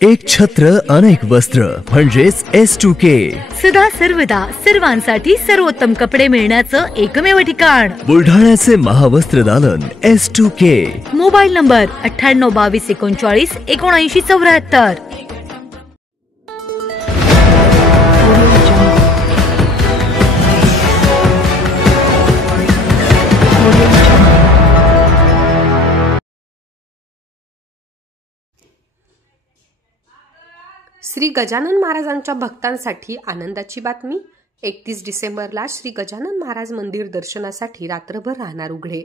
एक छत्र अनेक वस्त्र म्हणजेच S2K. सदा सर्वदा सर्वांसाठी सर्वोत्तम कपडे मिळण्याचं एकमेव ठिकाण बुलढाण्याचे महावस्त्र दालन S2K. Mobile number 98 22 39 79 74. Shri Gajanan महाराजांच्या भक्तांसाठी आनंदाची बातमी. 31 डिसेंबरला श्री गजानन महाराज मंदिर दर्शनासाठी रात्रभर राहणार उघडे.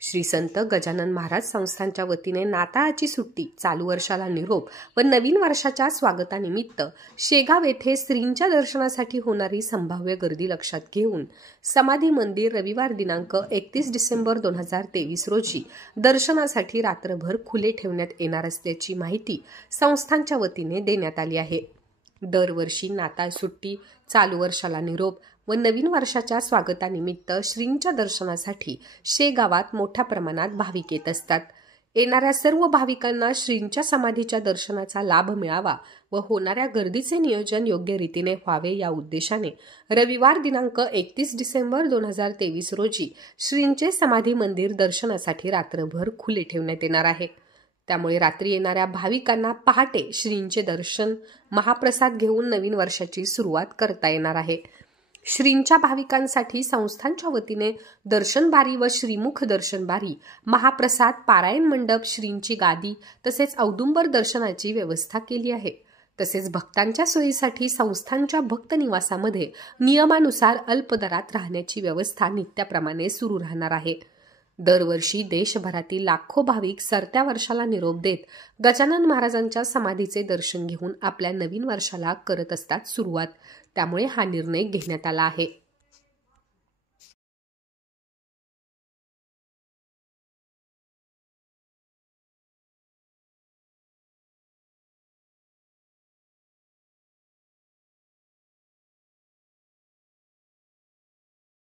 श्री संत गजानन महाराज संस्थांच्या वतीने नाताळाची सुट्टी, चालू वर्षाला निरोप व नवीन वर्षाच्या स्वागतानिमित्त शेगाव येथे श्रींच्या दर्शनासाठी होणारी संभाव्य गर्दी लक्षात घेऊन समाधी मंदिर रविवार दिनांक 31 डिसेंबर 2023 रोजी दर्शनासाठी रात्रभर खुले ठेवण्यात येणार असल्याची माहिती संस्थांच्या वतीने देण्यात आली आहे. दरवर्षी नाताळ सुट्टी, चालू वर्षाला निरोप व नवीन वर्षाच्या स्वागतानिमित्त श्रींच्या दर्शनासाठी शेगावात मोठ्या प्रमाणात भाविक येत असतात. येणाऱ्या सर्व भाविकांना श्रींच्या समाधीच्या दर्शनाचा लाभ मिळावा व होणाऱ्या गर्दीचे नियोजन योग्य रीतीने व्हावे या उद्देशाने रविवार दिनांक 31 डिसेंबर 2023 रोजी श्रींचे समाधी मंदिर दर्शनासाठी रात्रभर खुले ठेवण्यात येणार आहे. त्यामुळे रात्री येणाऱ्या भाविकांना पहाटे श्रींचे दर्शन, महाप्रसाद घेऊन नवीन वर्षाची सुरुवात करता येणार आहे. श्रींच्या भाविकांसाठी संस्थांच्या वतीने दर्शन बारी व श्रीमुख दर्शन बारी, महाप्रसाद, पारायण मंडप, श्रींची गादी तसेच औदुंबर दर्शनाची व्यवस्था केली आहे. तसेच भक्तांच्या सोयीसाठी संस्थांच्या भक्त निवासामध्ये नियमानुसार अल्प दरात राहण्याची व्यवस्था नित्याप्रमाणे सुरू राहणार आहे. दरवर्षी देशभरातील लाखो भाविक सरत्या वर्षाला निरोप देत गजानन महाराजांच्या समाधीचे दर्शन घेऊन आपल्या नवीन वर्षाला करत असतात सुरुवात. त्यामुळे हा निर्णय घेण्यात आला आहे.